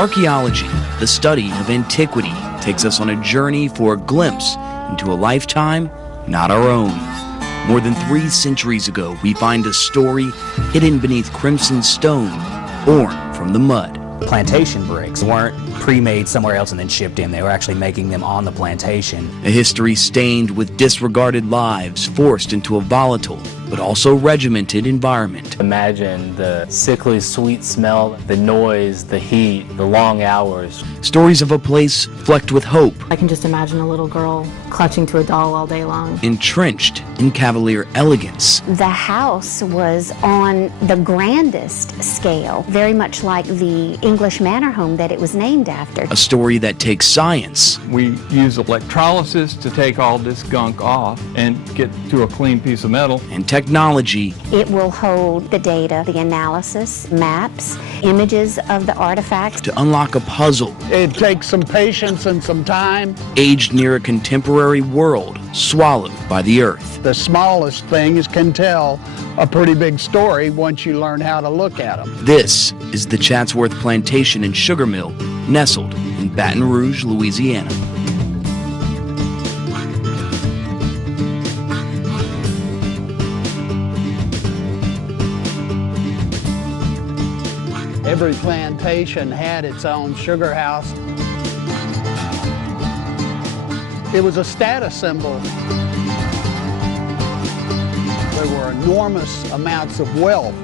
Archaeology, the study of antiquity, takes us on a journey for a glimpse into a lifetime not our own. More than 3 centuries ago, we find a story hidden beneath crimson stone, born from the mud. Plantation bricks weren't pre-made somewhere else and then shipped in. They were actually making them on the plantation. A history stained with disregarded lives, forced into a volatile but also regimented environment. Imagine the sickly sweet smell, the noise, the heat, the long hours. Stories of a place flecked with hope. I can just imagine a little girl clutching to a doll all day long. Entrenched in cavalier elegance. The house was on the grandest scale, very much like the English manor home that it was named after. A story that takes science. We use electrolysis to take all this gunk off and get to a clean piece of metal. And technology. It will hold the data, the analysis, maps, images of the artifacts. To unlock a puzzle. It takes some patience and some time. Aged near a contemporary world, swallowed by the earth. The smallest things can tell a pretty big story once you learn how to look at them. This is the Chatsworth Plantation and Sugar Mill, nestled in Baton Rouge, Louisiana. Every plantation had its own sugar house. It was a status symbol. There were enormous amounts of wealth.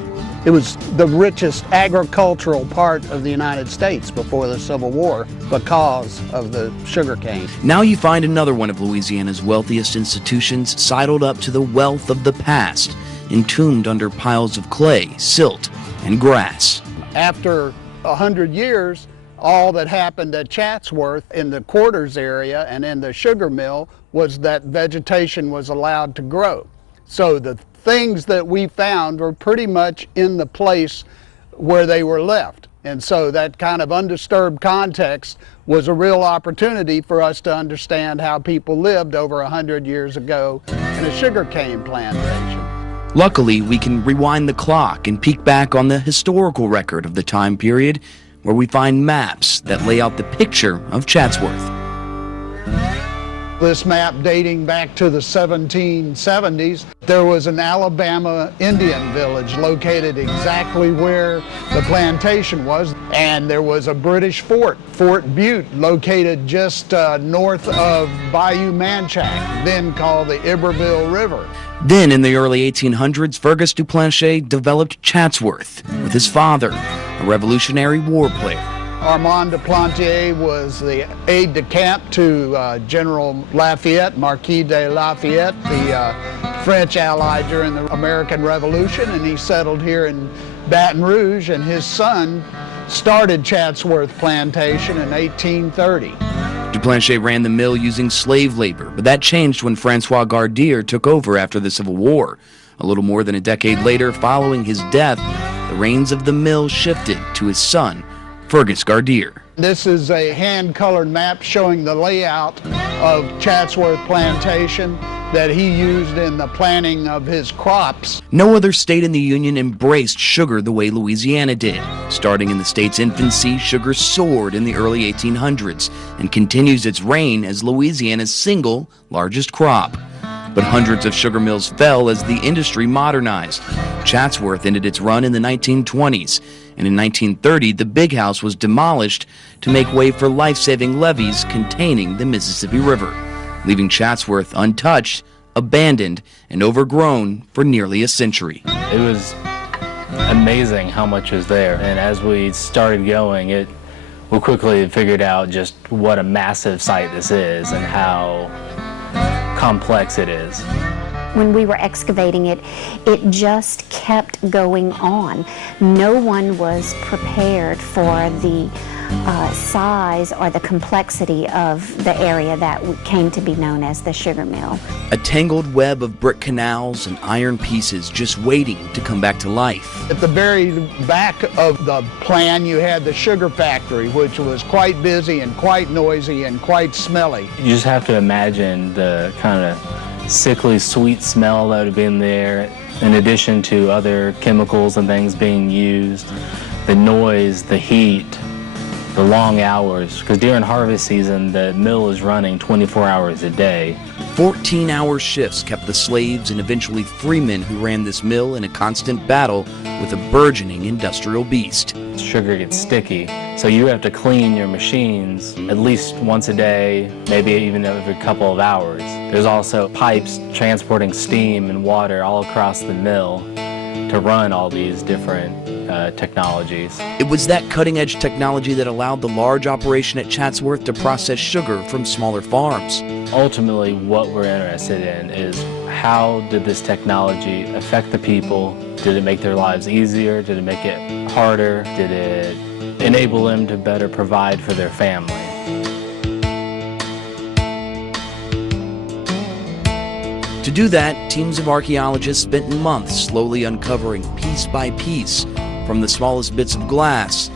It was the richest agricultural part of the United States before the Civil War because of the sugarcane. Now you find another one of Louisiana's wealthiest institutions sidled up to the wealth of the past, entombed under piles of clay, silt, and grass. After 100 years, all that happened at Chatsworth in the quarters area and in the sugar mill was that vegetation was allowed to grow. So the things that we found were pretty much in the place where they were left. And so that kind of undisturbed context was a real opportunity for us to understand how people lived over 100 years ago in a sugarcane plantation. Luckily, we can rewind the clock and peek back on the historical record of the time period, where we find maps that lay out the picture of Chatsworth. This map dating back to the 1770s, there was an Alabama Indian village located exactly where the plantation was, and there was a British fort, Fort Butte, located just north of Bayou Manchac, then called the Iberville River. Then, in the early 1800s, Fergus du Plancher developed Chatsworth with his father, a Revolutionary War player. Armand de Plantier was the aide-de-camp to General Lafayette, Marquis de Lafayette, the French ally during the American Revolution, and he settled here in Baton Rouge, and his son started Chatsworth Plantation in 1830. Du Plancher ran the mill using slave labor, but that changed when Francois Gardier took over after the Civil War. A little more than a decade later, following his death, the reins of the mill shifted to his son, Fergus Gardier. This is a hand-colored map showing the layout of Chatsworth Plantation that he used in the planting of his crops. No other state in the Union embraced sugar the way Louisiana did. Starting in the state's infancy, sugar soared in the early 1800s and continues its reign as Louisiana's single largest crop. But hundreds of sugar mills fell as the industry modernized. Chatsworth ended its run in the 1920s, and in 1930 the big house was demolished to make way for life-saving levees containing the Mississippi River, leaving Chatsworth untouched, abandoned, and overgrown for nearly a century. It was amazing how much was there, and as we started going, we quickly figured out just what a massive site this is and how complex it is. When we were excavating it, it just kept going on. No one was prepared for the size or the complexity of the area that came to be known as the sugar mill. A tangled web of brick canals and iron pieces just waiting to come back to life. At the very back of the plan, you had the sugar factory, which was quite busy and quite noisy and quite smelly. You just have to imagine the kind of sickly sweet smell that would have been there, in addition to other chemicals and things being used, the noise, the heat, the long hours, because during harvest season, the mill is running 24 hours a day. 14-hour shifts kept the slaves and eventually freemen who ran this mill in a constant battle with a burgeoning industrial beast. Sugar gets sticky, so you have to clean your machines at least once a day, maybe even every couple of hours. There's also pipes transporting steam and water all across the mill to run all these different technologies. It was that cutting-edge technology that allowed the large operation at Chatsworth to process sugar from smaller farms. Ultimately, what we're interested in is how did this technology affect the people? Did it make their lives easier? Did it make it harder? Did it enable them to better provide for their family? To do that, teams of archaeologists spent months slowly uncovering piece by piece, from the smallest bits of glass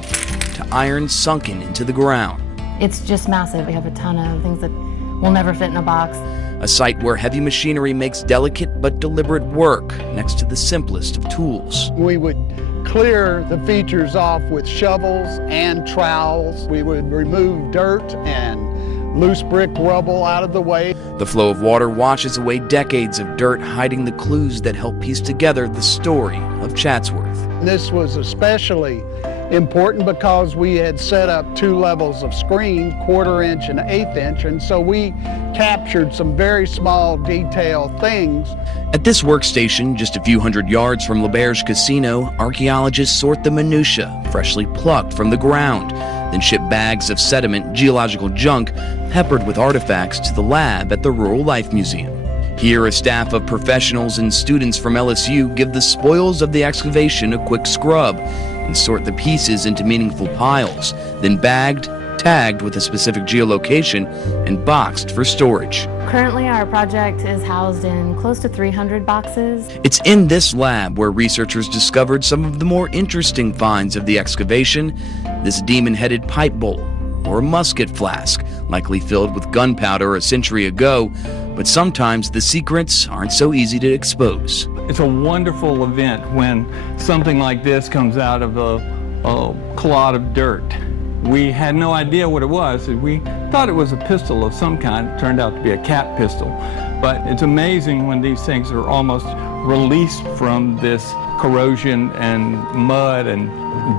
to iron sunken into the ground. It's just massive. We have a ton of things that will never fit in a box. A site where heavy machinery makes delicate but deliberate work next to the simplest of tools. We would clear the features off with shovels and trowels. We would remove dirt and loose brick rubble out of the way. The flow of water washes away decades of dirt, hiding the clues that help piece together the story of Chatsworth. This was especially important because we had set up 2 levels of screen, 1/4 inch and 1/8 inch, and so we captured some very small detail things. At this workstation, just a few hundred yards from L'Auberge Casino, archaeologists sort the minutiae freshly plucked from the ground, then ship bags of sediment, geological junk, peppered with artifacts to the lab at the Rural Life Museum. Here, a staff of professionals and students from LSU give the spoils of the excavation a quick scrub and sort the pieces into meaningful piles, then bagged, tagged with a specific geolocation, and boxed for storage. Currently, our project is housed in close to 300 boxes. It's in this lab where researchers discovered some of the more interesting finds of the excavation: this demon-headed pipe bowl, or a musket flask, likely filled with gunpowder a century ago, but sometimes the secrets aren't so easy to expose. It's a wonderful event when something like this comes out of a clod of dirt. We had no idea what it was. We thought it was a pistol of some kind. It turned out to be a cat pistol. But it's amazing when these things are almost released from this corrosion and mud and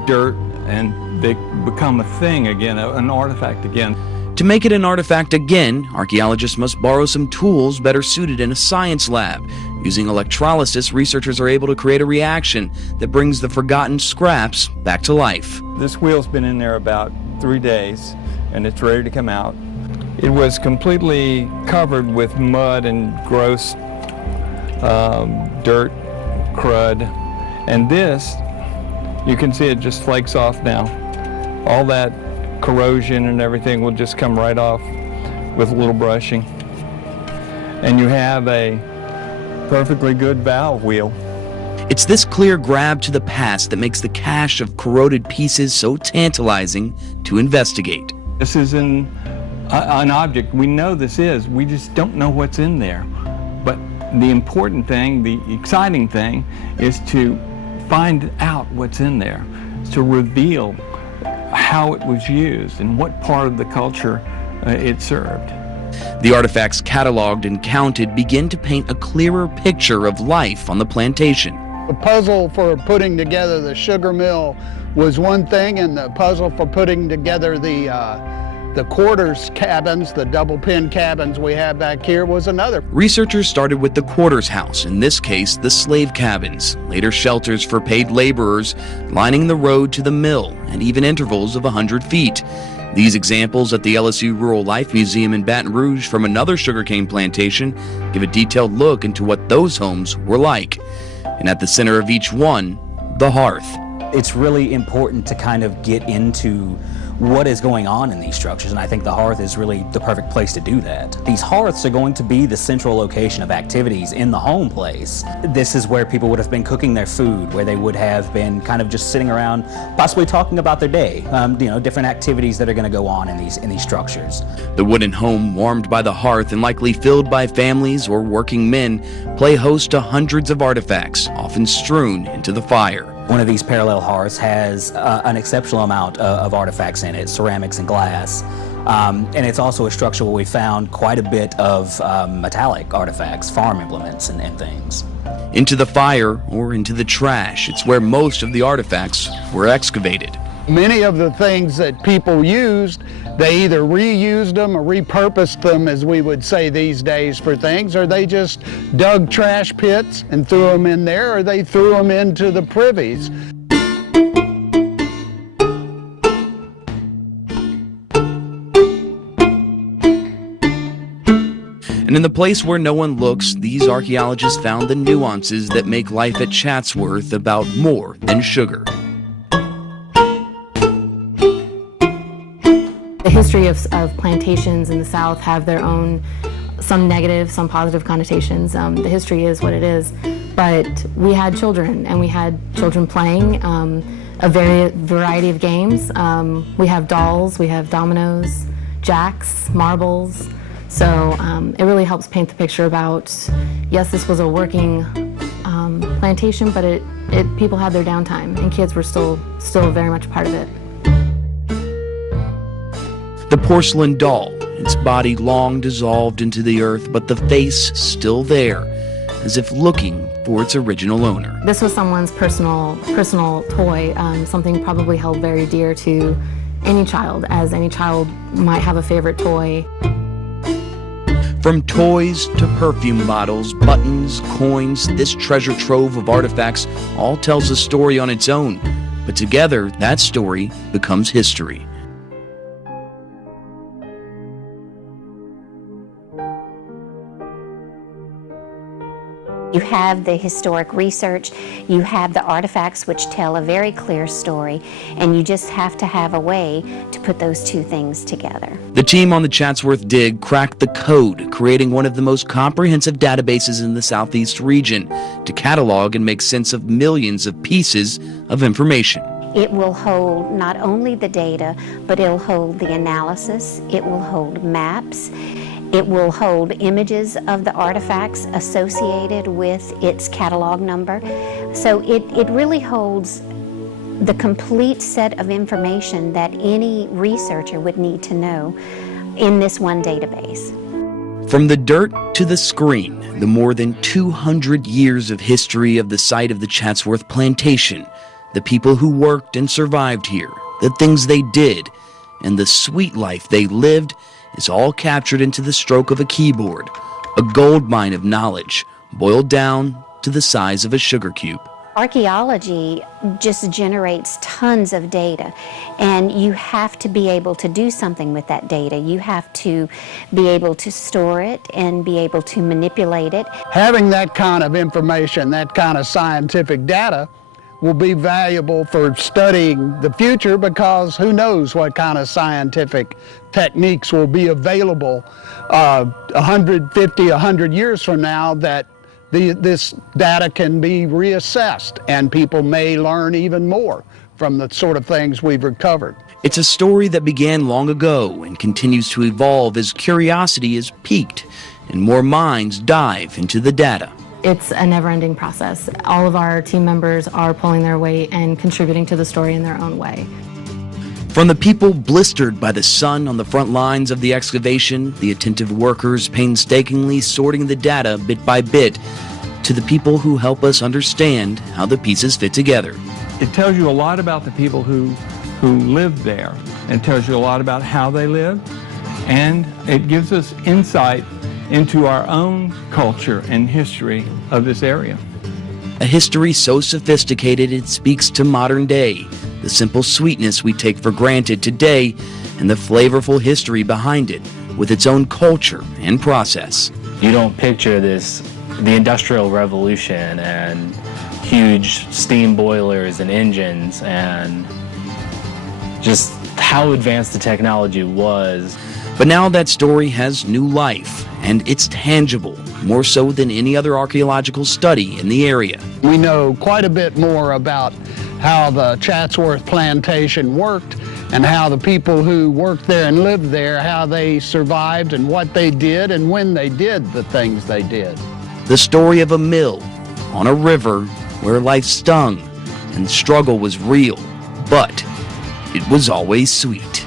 dirt, and they become a thing again, an artifact again. To make it an artifact again, archaeologists must borrow some tools better suited in a science lab. Using electrolysis, researchers are able to create a reaction that brings the forgotten scraps back to life. This wheel's been in there about 3 days, and it's ready to come out. It was completely covered with mud and gross dirt, crud, and this, you can see it just flakes off now. All that corrosion and everything will just come right off with a little brushing. And you have a perfectly good valve wheel. It's this clear grab to the past that makes the cache of corroded pieces so tantalizing to investigate. This is an object. We know this is. We just don't know what's in there. But the important thing, the exciting thing, is to find out what's in there, to reveal how it was used and what part of the culture it served. The artifacts cataloged and counted begin to paint a clearer picture of life on the plantation. The puzzle for putting together the sugar mill was one thing, and the puzzle for putting together the quarters cabins, the double pin cabins we have back here, was another. Researchers started with the quarters house, in this case the slave cabins, later shelters for paid laborers, lining the road to the mill at even intervals of 100 feet. These examples at the LSU Rural Life Museum in Baton Rouge from another sugarcane plantation give a detailed look into what those homes were like. And at the center of each one, the hearth. It's really important to kind of get into what is going on in these structures, and I think the hearth is really the perfect place to do that. These hearths are going to be the central location of activities in the home place. This is where people would have been cooking their food, where they would have been kind of just sitting around, possibly talking about their day, different activities that are going to go on in these structures. The wooden home, warmed by the hearth and likely filled by families or working men, play host to hundreds of artifacts, often strewn into the fire. One of these parallel hearths has an exceptional amount of artifacts in it, ceramics and glass. And it's also a structure where we found quite a bit of metallic artifacts, farm implements and things. Into the fire or into the trash, it's where most of the artifacts were excavated. Many of the things that people used, they either reused them or repurposed them, as we would say these days, for things, or they just dug trash pits and threw them in there, or they threw them into the privies. And in the place where no one looks, these archaeologists found the nuances that make life at Chatsworth about more than sugar. The history of plantations in the South have their own, some negative, some positive connotations. The history is what it is, but we had children, and we had children playing a variety of games. We have dolls, we have dominoes, jacks, marbles. So it really helps paint the picture about, yes, this was a working plantation, but people had their downtime, and kids were still very much part of it. The porcelain doll, its body long dissolved into the earth, but the face still there, as if looking for its original owner. This was someone's personal toy, something probably held very dear to any child, as any child might have a favorite toy. From toys to perfume bottles, buttons, coins, this treasure trove of artifacts all tells a story on its own. But together, that story becomes history. You have the historic research, you have the artifacts which tell a very clear story, and you just have to have a way to put those two things together. The team on the Chatsworth dig cracked the code, creating one of the most comprehensive databases in the Southeast region to catalog and make sense of millions of pieces of information. It will hold not only the data, but it'll hold the analysis, it will hold maps, it will hold images of the artifacts associated with its catalog number. So it really holds the complete set of information that any researcher would need to know in this one database. From the dirt to the screen, the more than 200 years of history of the site of the Chatsworth plantation, the people who worked and survived here, the things they did, and the sweet life they lived is all captured into the stroke of a keyboard, a gold mine of knowledge, boiled down to the size of a sugar cube. Archaeology just generates tons of data, and you have to be able to do something with that data. You have to be able to store it and be able to manipulate it. Having that kind of information, that kind of scientific data, will be valuable for studying the future, because who knows what kind of scientific techniques will be available 100 years from now, that this data can be reassessed and people may learn even more from the sort of things we've recovered. It's a story that began long ago and continues to evolve as curiosity is piqued and more minds dive into the data. It's a never-ending process. All of our team members are pulling their weight and contributing to the story in their own way. From the people blistered by the sun on the front lines of the excavation, the attentive workers painstakingly sorting the data bit by bit, to the people who help us understand how the pieces fit together. It tells you a lot about the people who lived there. It tells you a lot about how they lived, and it gives us insight into our own culture and history of this area. A history so sophisticated it speaks to modern day, the simple sweetness we take for granted today, and the flavorful history behind it, with its own culture and process. You don't picture this, the Industrial Revolution and huge steam boilers and engines and just how advanced the technology was. But now that story has new life, and it's tangible, more so than any other archaeological study in the area. We know quite a bit more about how the Chatsworth plantation worked and how the people who worked there and lived there, how they survived and what they did and when they did the things they did. The story of a mill on a river where life stung and the struggle was real, but it was always sweet.